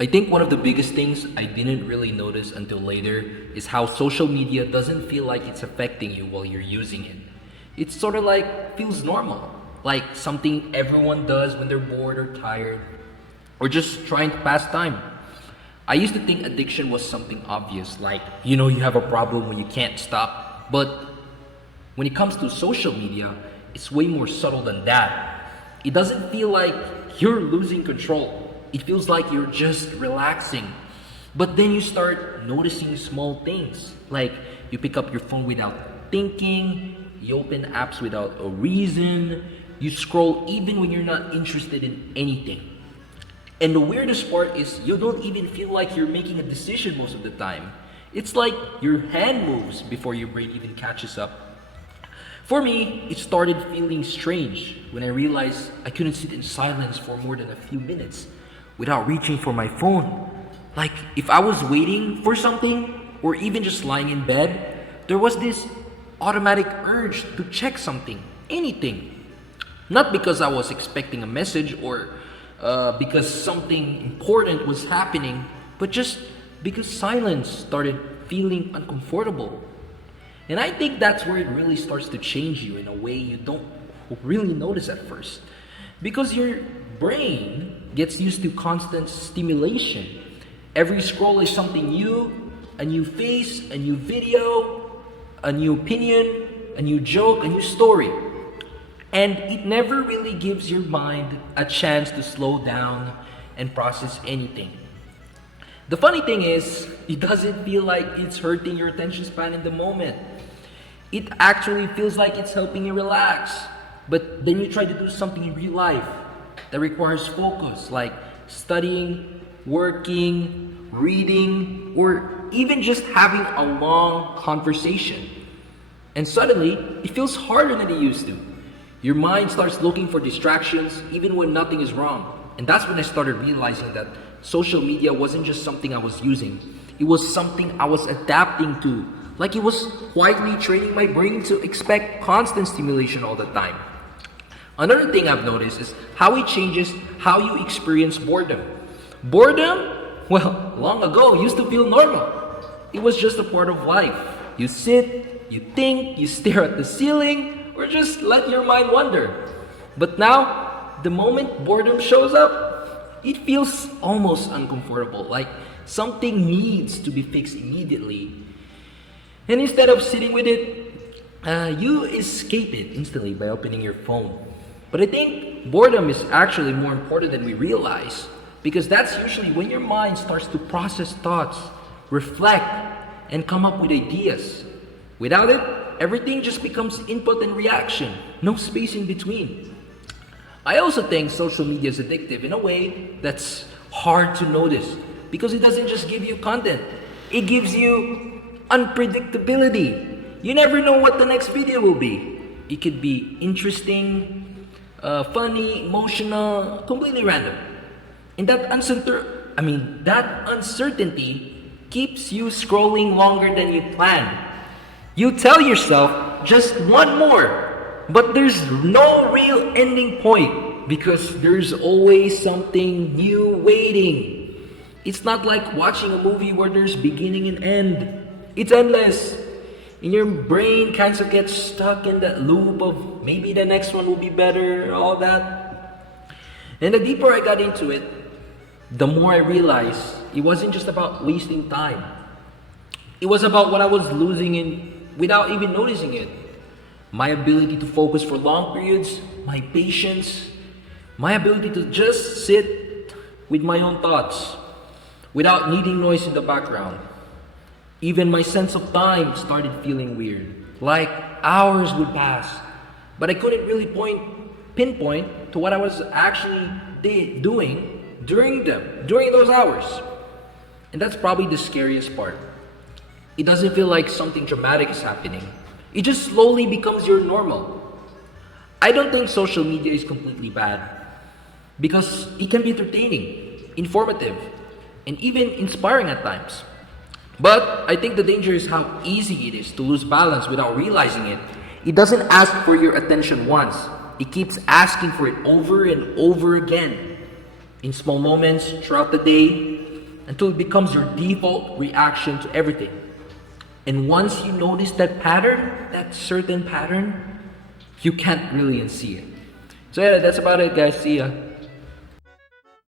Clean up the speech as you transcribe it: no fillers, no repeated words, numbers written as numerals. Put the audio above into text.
I think one of the biggest things I didn't really notice until later is how social media doesn't feel like it's affecting you while you're using it. It's sort of like feels normal, like something everyone does when they're bored or tired or just trying to pass time. I used to think addiction was something obvious, like you have a problem when you can't stop. But when it comes to social media, it's way more subtle than that. It doesn't feel like you're losing control. It feels like you're just relaxing. But then you start noticing small things, like you pick up your phone without thinking, you open apps without a reason, you scroll even when you're not interested in anything. And the weirdest part is you don't even feel like you're making a decision most of the time. It's like your hand moves before your brain even catches up. For me, it started feeling strange when I realized I couldn't sit in silence for more than a few minutes without reaching for my phone. Like if I was waiting for something or even just lying in bed, there was this automatic urge to check something, anything. Not because I was expecting a message or because something important was happening, but just because silence started feeling uncomfortable. And I think that's where it really starts to change you in a way you don't really notice at first. Because your brain gets used to constant stimulation. Every scroll is something new, a new face, a new video, a new opinion, a new joke, a new story. And it never really gives your mind a chance to slow down and process anything. The funny thing is, it doesn't feel like it's hurting your attention span in the moment. It actually feels like it's helping you relax. But then you try to do something in real life that requires focus, like studying, working, reading, or even just having a long conversation. And suddenly, it feels harder than it used to. Your mind starts looking for distractions even when nothing is wrong. And that's when I started realizing that social media wasn't just something I was using, it was something I was adapting to. Like it was quietly training my brain to expect constant stimulation all the time. Another thing I've noticed is how it changes how you experience boredom. Boredom, well, long ago used to feel normal. It was just a part of life. You sit, you think, you stare at the ceiling, or just let your mind wander. But now, the moment boredom shows up, it feels almost uncomfortable, like something needs to be fixed immediately. And instead of sitting with it, you escape it instantly by opening your phone. But I think boredom is actually more important than we realize, because that's usually when your mind starts to process thoughts, reflect, and come up with ideas. Without it, everything just becomes input and reaction, no space in between. I also think social media is addictive in a way that's hard to notice because it doesn't just give you content, it gives you unpredictability. You never know what the next video will be. It could be interesting, funny, emotional, completely random. And that uncertainty keeps you scrolling longer than you planned. You tell yourself just one more, but there's no real ending point because there's always something new waiting. It's not like watching a movie where there's beginning and end. It's endless. And your brain kind of gets stuck in that loop of maybe the next one will be better, all that. And the deeper I got into it, the more I realized it wasn't just about wasting time. It was about what I was losing in without even noticing it. My ability to focus for long periods, my patience, my ability to just sit with my own thoughts without needing noise in the background. Even my sense of time started feeling weird, like hours would pass, but I couldn't really pinpoint to what I was actually doing during those hours. And that's probably the scariest part. It doesn't feel like something dramatic is happening. It just slowly becomes your normal. I don't think social media is completely bad because it can be entertaining, informative, and even inspiring at times. But I think the danger is how easy it is to lose balance without realizing it. It doesn't ask for your attention once. It keeps asking for it over and over again. In small moments throughout the day, until it becomes your default reaction to everything. And once you notice that pattern, that certain pattern, you can't really unsee it. So yeah, that's about it, guys. See ya.